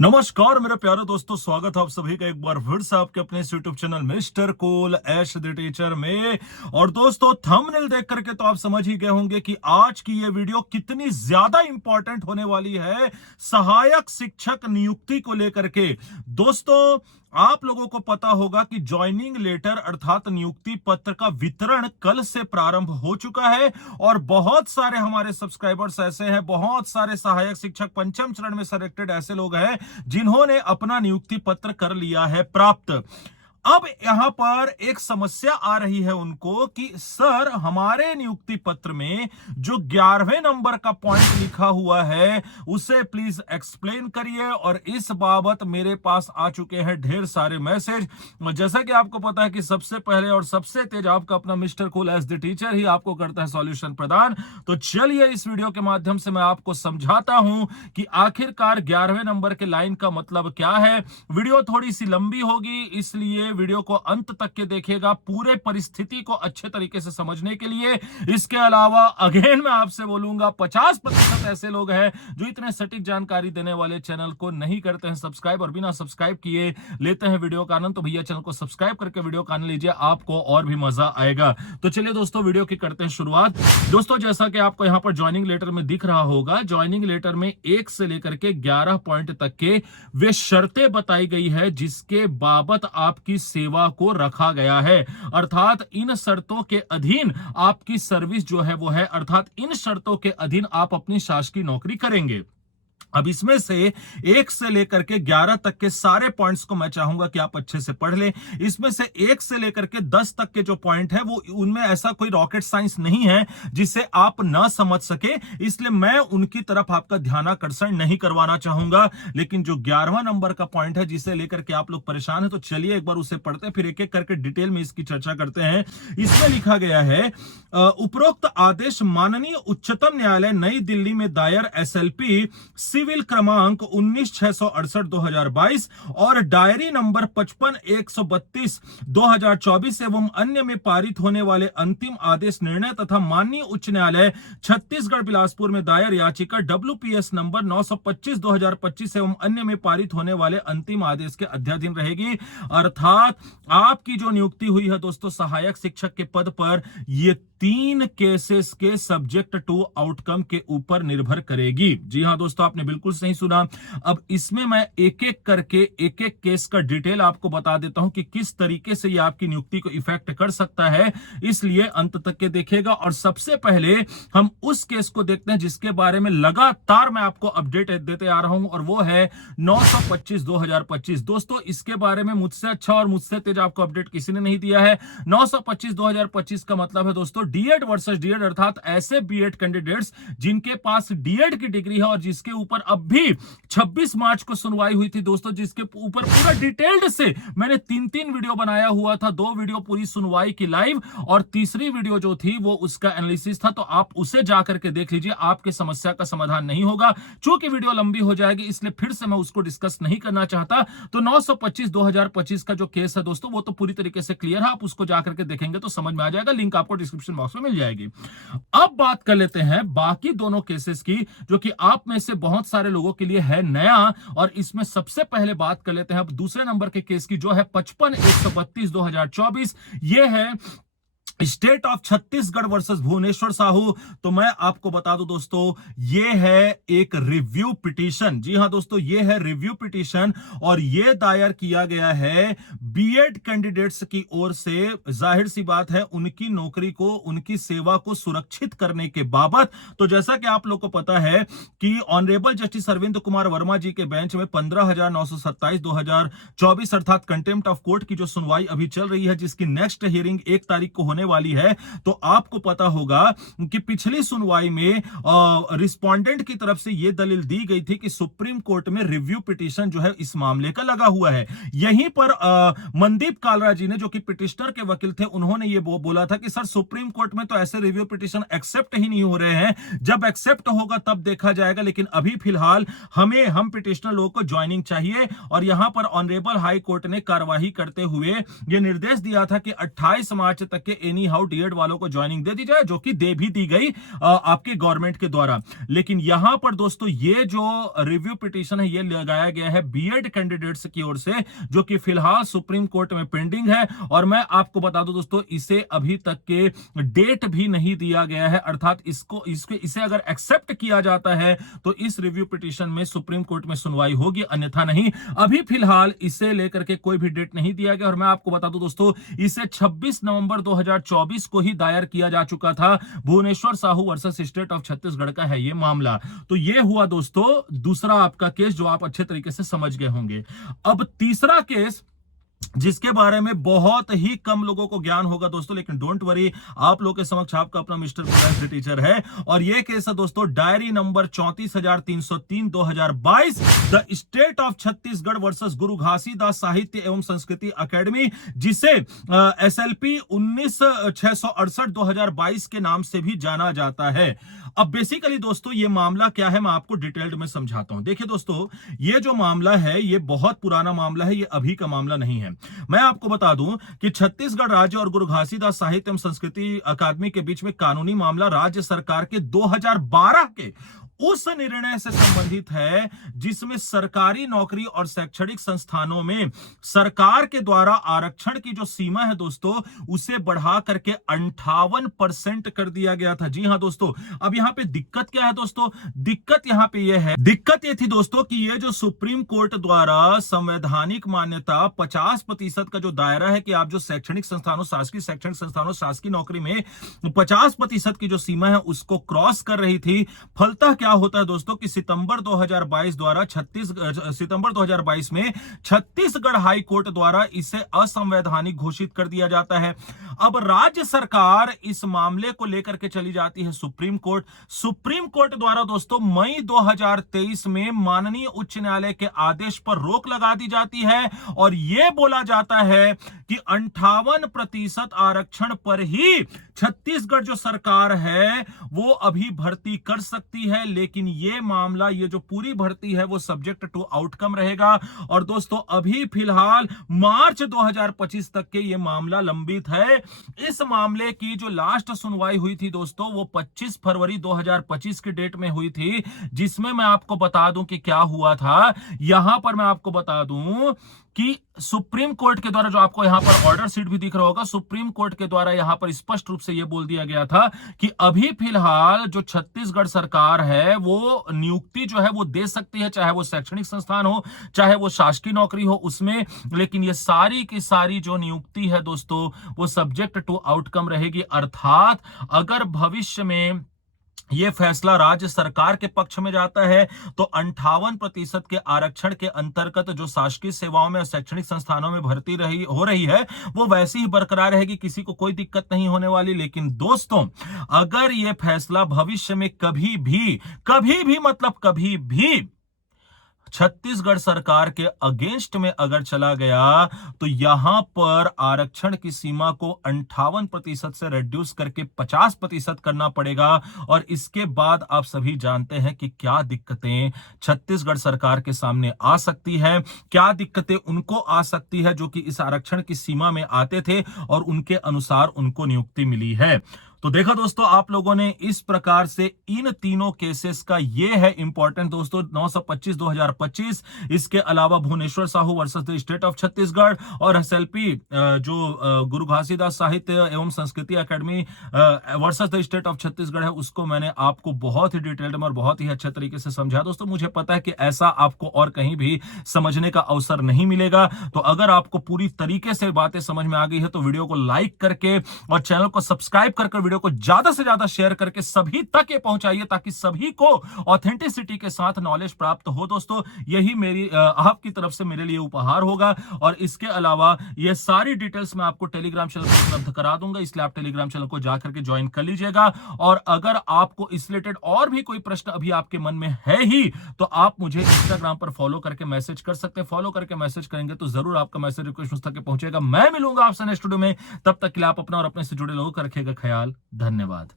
नमस्कार मेरे प्यारे दोस्तों, स्वागत है आप सभी का एक बार फिर से आपके अपने YouTube channel Mister Cool Ash the Teacher में। और दोस्तों, थंबनेल देख करके तो आप समझ ही गए होंगे कि आज की ये वीडियो कितनी ज्यादा इंपॉर्टेंट होने वाली है सहायक शिक्षक नियुक्ति को लेकर के। दोस्तों, आप लोगों को पता होगा कि ज्वाइनिंग लेटर अर्थात नियुक्ति पत्र का वितरण कल से प्रारंभ हो चुका है और बहुत सारे हमारे सब्सक्राइबर्स ऐसे हैं, बहुत सारे सहायक शिक्षक पंचम चरण में सिलेक्टेड ऐसे लोग हैं जिन्होंने अपना नियुक्ति पत्र कर लिया है प्राप्त। अब यहां पर एक समस्या आ रही है उनको कि सर, हमारे नियुक्ति पत्र में जो 11वें नंबर का पॉइंट लिखा हुआ है उसे प्लीज एक्सप्लेन करिए। और इस बाबत मेरे पास आ चुके हैं ढेर सारे मैसेज। जैसा कि आपको पता है कि सबसे पहले और सबसे तेज आपका अपना mister cool as the teacher ही आपको करता है सॉल्यूशन प्रदान। तो चलिए इस वीडियो के माध्यम से मैं आपको समझाता हूं कि आखिरकार 11वें नंबर के लाइन का मतलब क्या है। वीडियो थोड़ी सी लंबी होगी, इसलिए वीडियो को अंत तक के देखिएगा पूरे परिस्थिति को अच्छे तरीके से समझने के लिए। इसके अलावा अगेन मैं आपसे बोलूंगा 50% ऐसे लोग हैं जो इतने सटीक जानकारी देने वाले चैनल को नहीं करते हैं सब्सक्राइब, और बिना सब्सक्राइब किए लेते हैं वीडियो का आनंद। तो भैया चैनल को सब्सक्राइब करके वीडियो का आनंद लीजिए, आपको और भी मजा आएगा। तो चलिए दोस्तों, वीडियो की करते हैं शुरुआत। दोस्तों, जैसा कि आपको यहां पर ज्वाइनिंग लेटर में दिख रहा होगा, ज्वाइनिंग लेटर में 1 से लेकर के 11 पॉइंट तक के वे शर्तें बताई गई है जिसके बाबत आपकी सेवा को रखा गया है। अर्थात इन शर्तों के अधीन आपकी सर्विस जो है वो है, अर्थात इन शर्तों के अधीन आप अपनी शासकीय नौकरी करेंगे। अब इसमें से 1 से लेकर के 11 तक के सारे पॉइंट्स को मैं चाहूंगा कि आप अच्छे से पढ़ लें। इसमें से 1 से लेकर के 10 तक के जो पॉइंट है वो उनमें ऐसा कोई रॉकेट साइंस नहीं है जिसे आप ना समझ सके, इसलिए मैं उनकी तरफ आपका ध्यानाकर्षण नहीं करवाना चाहूंगा। लेकिन जो 11वां नंबर का पॉइंट है जिसे लेकर के आप लोग परेशान हैं, तो चलिए एक बार उसे पढ़ते हैं, फिर एक एक करके डिटेल में इसकी चर्चा करते हैं। इसमें लिखा गया है, उपरोक्त आदेश माननीय उच्चतम न्यायालय नई दिल्ली में दायर एसएलपी सिविल क्रमांक 19/668/2022 और डायरी नंबर 55/132/2024 एवं अन्य में पारित होने वाले अंतिम आदेश निर्णय तथा माननीय उच्च न्यायालय छत्तीसगढ़ बिलासपुर में दायर याचिका WPS नंबर 925/2025 एवं अन्य में पारित होने वाले अंतिम आदेश के अध्याधीन रहेगी। अर्थात आपकी जो नियुक्ति हुई है दोस्तों सहायक शिक्षक के पद पर, ये 3 केसेस के सब्जेक्ट टू आउटकम के ऊपर निर्भर करेगी। जी हां दोस्तों, आपने बिल्कुल सही सुना। अब इसमें मैं एक एक करके एक एक केस का डिटेल आपको बता देता हूं कि किस तरीके से ये आपकी नियुक्ति को इफेक्ट कर सकता है, इसलिए अंत तक के देखिएगा। और सबसे पहले हम उस केस को देखते हैं जिसके बारे में लगातार मैं आपको अपडेट देते आ रहा हूं, और वो है 925/2025। दोस्तों, इसके बारे में मुझसे अच्छा और मुझसे तेज आपको अपडेट किसी ने नहीं दिया है। 925/2025 का मतलब है दोस्तों डीएड वर्सेस डीएड, अर्थात ऐसे बीएड कैंडिडेट्स जिनके पास डीएड की डिग्री है और जिसके ऊपर अब भी 26 मार्च को सुनवाई हुई थी दोस्तों, जिसके ऊपर पूरा डिटेल्ड से मैंने 3 वीडियो बनाया हुआ था। 2 वीडियो पूरी सुनवाई की लाइव और तीसरी वीडियो जो थी वो उसका एनालिसिस था। तो आप उसे जाकर के देख लीजिए, आपके समस्या का समाधान नहीं होगा। चूंकि वीडियो लंबी हो जाएगी इसलिए फिर से मैं उसको डिस्कस नहीं करना चाहता। तो 925/2025 का जो केस है दोस्तों वो तो पूरी तरीके से क्लियर है, आप उसको जाकर के देखेंगे तो समझ में आ जाएगा। लिंक आपको डिस्क्रिप्शन बॉक्स में मिल जाएगी। अब बात कर लेते हैं बाकी दोनों केसेस की, जो कि आप में से बहुत सारे लोगों के लिए है नया। और इसमें सबसे पहले बात कर लेते हैं अब दूसरे नंबर के केस की, जो है 55/132/2024। यह है state of Chhattisgarh versus Bhuvneshwar Sahu. तो मैं आपको बता दूं दोस्तों, यह है एक रिव्यू पिटीशन। जी हां दोस्तों, यह है रिव्यू पिटीशन और यह दायर किया गया है बीएड कैंडिडेट्स की ओर से। जाहिर सी बात है, उनकी नौकरी को, उनकी सेवा को सुरक्षित करने के बाबत। तो जैसा कि आप लोग को पता है कि ऑनरेबल जस्टिस अरविंद कुमार वर्मा जी के बेंच में 15,927/2024 अर्थात कंटेम्प्ट ऑफ कोर्ट की जो सुनवाई अभी चल रही है, जिसकी नेक्स्ट हियरिंग 1 तारीख को होने वाली है। तो आपको पता होगा कि पिछली सुनवाई में रिस्पोंडेंट की तरफ से यह दलील दी गई थी कि सुप्रीम कोर्ट में रिव्यू पिटीशन जो है इस मामले का लगा हुआ है। यहीं पर मनदीप कालरा जी ने, जो कि पिटिशनर के वकील थे, उन्होंने यह बोला था कि सर, सुप्रीम कोर्ट में तो ऐसे रिव्यू पिटीशन एक्सेप्ट ही नहीं हो रहे हैं, जब एक्सेप्ट होगा तब देखा जाएगा, लेकिन अभी फिलहाल हम पिटिशनर लोगों को ज्वाइनिंग चाहिए। और यहां पर ऑनरेबल हाई कोर्ट ने कार्यवाही करते हुए यह निर्देश दिया था कि 28 मार्च तक के एनी हाउ डीएड वालों को ज्वाइनिंग दे दी जाए, जो कि दे भी दी गई आपके गवर्नमेंट के द्वारा। लेकिन यहां पर दोस्तों ये जो रिव्यू पिटीशन है ये लगाया गया है बीएड कैंडिडेट्स की ओर से, जो कि फिलहाल सुप्रीम कोर्ट में पेंडिंग है। और मैं आपको बता दूं दोस्तों, इसे अभी तक के डेट भी नहीं दिया गया है, अर्थात इसे अगर एक्सेप्ट किया जाता है तो इस रिव्यू पिटीशन में सुप्रीम कोर्ट में सुनवाई होगी, अन्यथा नहीं। अभी फिलहाल इसे लेकर के कोई भी डेट नहीं दिया गया। और मैं आपको बता दूं दोस्तों, इसे 26 नवंबर 2024 को ही दायर किया जा चुका था। Bhuvneshwar Sahu versus state of Chhattisgarh का है ये मामला। तो ये हुआ दोस्तों दूसरा आपका केस, जो आप अच्छे तरीके से समझ गए होंगे। अब तीसरा केस, जिसके बारे में बहुत ही कम लोगों को ज्ञान होगा दोस्तों, लेकिन डोंट वरी, आप लोगों के समक्ष आपका अपना मिस्टर कोल टीचर है। और यह केस है दोस्तों diary number 34,303 2022, the state of Chhattisgarh versus Guru Ghasidas Sahitya Evam Sanskriti academy, जिसे SLP 19,668 2022 के नाम से भी जाना जाता है। अब बेसिकली दोस्तों ये मामला क्या है, मैं आपको डिटेल्ड में समझाता हूं। देखिए दोस्तों, ये जो मामला है ये बहुत पुराना मामला है, ये अभी का मामला नहीं है। मैं आपको बता दूं कि छत्तीसगढ़ राज्य और गुरु घासीदास साहित्य एवं संस्कृति अकादमी के बीच में कानूनी मामला राज्य सरकार के 2012 के उस निर्णय से संबंधित है, जिसमें सरकारी नौकरी और शैक्षणिक संस्थानों में सरकार के द्वारा आरक्षण की जो सीमा है दोस्तों, उसे बढ़ा करके 58% कर दिया गया था। जी हां दोस्तों, अब यहां पे दिक्कत क्या है दोस्तों? दिक्कत यहां पे यह है, दिक्कत यह थी दोस्तों कि ये जो सुप्रीम कोर्ट द्वारा संवैधानिक मान्यता 50% का जो दायरा है कि आप जो शैक्षणिक संस्थानों, शासकीय शैक्षणिक संस्थानों, शासकीय नौकरी में 50% की जो सीमा है उसको क्रॉस कर रही थी। फलतः क्या होता है दोस्तों कि सितंबर 2022 में छत्तीसगढ़ हाई कोर्ट द्वारा इसे असंवैधानिक घोषित कर दिया जाता है। अब राज्य सरकार इस मामले को लेकर के चली जाती है सुप्रीम कोर्ट। सुप्रीम कोर्ट द्वारा दोस्तों मई 2023 में माननीय उच्च न्यायालय के आदेश पर रोक लगा दी जाती है और यह बोला जाता है कि 58% आरक्षण पर ही छत्तीसगढ़ जो सरकार है वो अभी भर्ती कर सकती है। लेकिन यह मामला, ये जो पूरी भर्ती है वो सब्जेक्ट टू आउटकम रहेगा। और दोस्तों अभी फिलहाल मार्च 2025 तक के ये मामला लंबित है। इस मामले की जो लास्ट सुनवाई हुई थी दोस्तों, वो 25 फरवरी 2025 की डेट में हुई थी, जिसमें मैं आपको बता दूं कि क्या हुआ था। यहां पर मैं आपको बता दूं कि सुप्रीम कोर्ट के द्वारा, जो आपको यहां पर ऑर्डर शीट भी दिख रहा होगा, सुप्रीम कोर्ट के द्वारा यहां पर स्पष्ट रूप से यह बोल दिया गया था कि अभी फिलहाल जो छत्तीसगढ़ सरकार है वो नियुक्ति जो है वो दे सकती है, चाहे वो शैक्षणिक संस्थान हो, चाहे वो शासकीय नौकरी हो उसमें। लेकिन ये सारी की सारी जो नियुक्ति है दोस्तों वो सब्जेक्ट टू आउटकम रहेगी। अर्थात अगर भविष्य में यह फैसला राज्य सरकार के पक्ष में जाता है तो 58% के आरक्षण के अंतर्गत जो शासकीय सेवाओं में और शैक्षणिक संस्थानों में भर्ती हो रही है वो वैसी ही बरकरार रहेगी, किसी को कोई दिक्कत नहीं होने वाली। लेकिन दोस्तों अगर यह फैसला भविष्य में कभी भी मतलब कभी भी छत्तीसगढ़ सरकार के अगेंस्ट में अगर चला गया तो यहां पर आरक्षण की सीमा को 58% से रिड्यूस करके 50% करना पड़ेगा। और इसके बाद आप सभी जानते हैं कि क्या दिक्कतें छत्तीसगढ़ सरकार के सामने आ सकती है, क्या दिक्कतें उनको आ सकती है जो कि इस आरक्षण की सीमा में आते थे और उनके अनुसार उनको नियुक्ति मिली है। तो देखा दोस्तों आप लोगों ने, इस प्रकार से इन तीनों केसेस का ये है इंपॉर्टेंट दोस्तों 925/2025। इसके अलावा Bhuvneshwar Sahu versus the state of Chhattisgarh और SLP जो Guru Ghasidas Sahitya Evam Sanskriti academy versus the state of Chhattisgarh है, उसको मैंने आपको बहुत ही डिटेल्ड में और बहुत ही अच्छे तरीके से समझा। दोस्तों मुझे पता है कि ऐसा आपको और कहीं भी समझने का अवसर नहीं मिलेगा। तो अगर आपको पूरी तरीके से बातें समझ में आ गई है तो वीडियो को लाइक करके और चैनल को सब्सक्राइब कर को ज्यादा से ज्यादा शेयर करके सभी तक ये पहुंचाइए, ताकि सभी को ऑथेंटिसिटी के साथ नॉलेज प्राप्त हो। दोस्तों यही मेरी आपकी तरफ से मेरे लिए उपहार होगा। और इसके अलावा ये सारी डिटेल्स मैं आपको टेलीग्राम चैनल पर उपलब्ध करा दूंगा, इसलिए आप टेलीग्राम चैनल को जाकर के ज्वाइन कर लीजिएगा। और अगर आपको इस रिलेटेड और भी कोई प्रश्न अभी आपके मन में है ही तो आप मुझे इंस्टाग्राम पर फॉलो करके मैसेज कर सकते हैं। फॉलो करके मैसेज करेंगे तो जरूर आपका मैसेज रिक्वेस्ट मुझ तक पहुंचेगा। मैं मिलूंगा आपसे नेक्स्ट वीडियो में, तब तक के लिए आप अपना और अपने से जुड़े लोगों का रखिएगा ख्याल। धन्यवाद।